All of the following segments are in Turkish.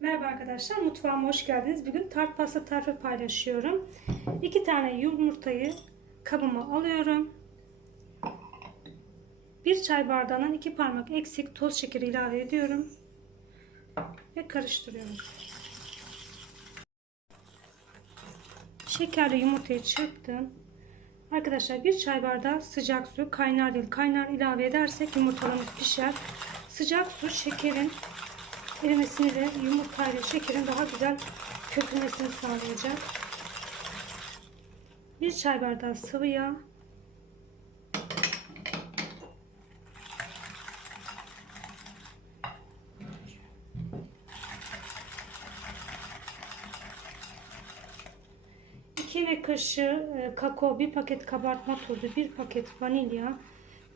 Merhaba arkadaşlar, mutfağıma hoş geldiniz. Bugün tart pasta tarifi paylaşıyorum. İki tane yumurtayı kabıma alıyorum. Bir çay bardağından iki parmak eksik toz şekeri ilave ediyorum. Ve karıştırıyorum. Şekerli yumurtayı çırptım. Arkadaşlar bir çay bardağı sıcak su kaynar değil kaynar ilave edersek yumurtalarımız pişer. Sıcak su şekerin erimesini ve yumurtayla şekerin daha güzel köpürmesini sağlayacak. Bir çay bardağı sıvı yağ. İki yemek kaşığı e, kakao, bir paket kabartma tozu, bir paket vanilya,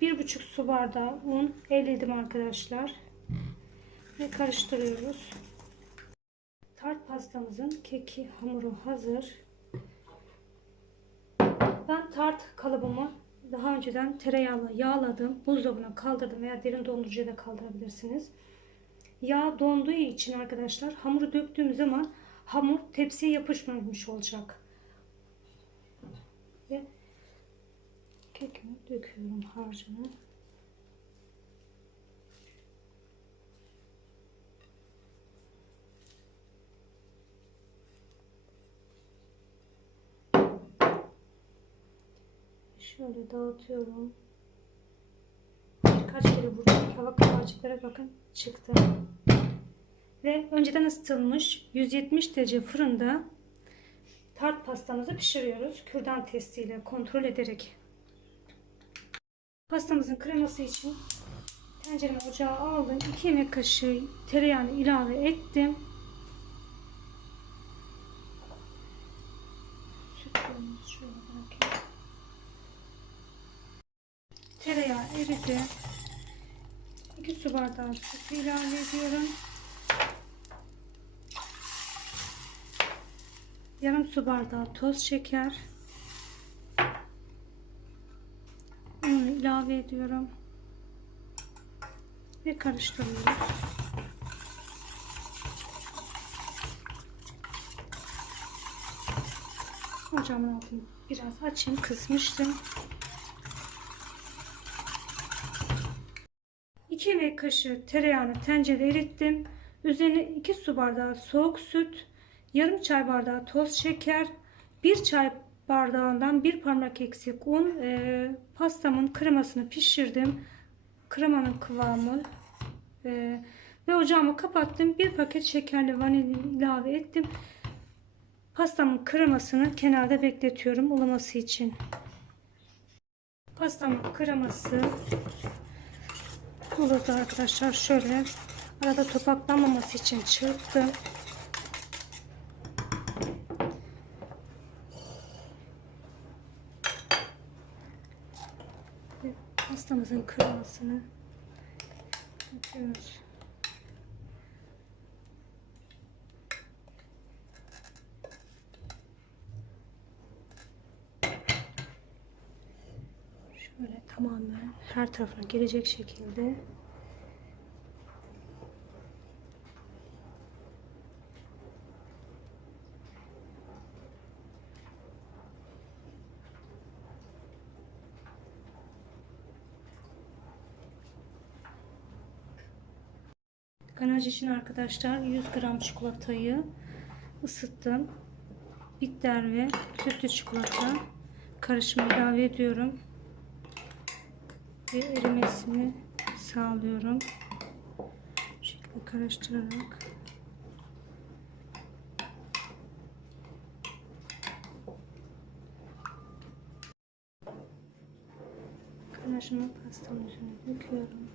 bir buçuk su bardağı un eledim arkadaşlar ve karıştırıyoruz. Tart pastamızın keki hamuru hazır. Ben tart kalıbımı daha önceden tereyağla yağladım. Buzdolabına kaldırdım veya derin dondurucuya da kaldırabilirsiniz. Yağ donduğu için arkadaşlar hamuru döktüğüm zaman hamur tepsiye yapışmamış olacak. Ve kekimi döküyorum harcını. Şöyle dağıtıyorum. Birkaç kere buradaki hava kabarcıklara bakın çıktı. Ve önceden ısıtılmış 170 derece fırında tart pastamızı pişiriyoruz. Kürdan testiyle kontrol ederek. Pastamızın kreması için tenceremi ocağa aldım. 2 yemek kaşığı tereyağını ilave ettim. Eridi. 2 su bardağı süt ilave ediyorum. Yarım su bardağı toz şeker. Unu ilave ediyorum. Ve karıştırıyoruz. Ocağımın altını biraz açayım. Kısmıştım. 2 yemek kaşığı tereyağını tencerede erittim. Üzerine 2 su bardağı soğuk süt, yarım çay bardağı toz şeker, 1 çay bardağından bir parmak eksik un, e, pastamın kremasını pişirdim. Kremanın kıvamı e, ve ocağımı kapattım. Bir paket şekerli vanilya ilave ettim. Pastamın kremasını kenarda bekletiyorum ılıması için. Pastamın kreması olurdu arkadaşlar. Şöyle arada topaklanmaması için çırptım. Pastamızın kremasını yapıyoruz. Şöyle tamamen her tarafına gelecek şekilde Ganaj için arkadaşlar 100 gram çikolatayı ısıttım. Bitter ve sütlü çikolata karışımı ilave ediyorum. Ve erimesini sağlıyorum. Bu şekilde karıştırarak. Ganajımı pastanın üzerine döküyorum.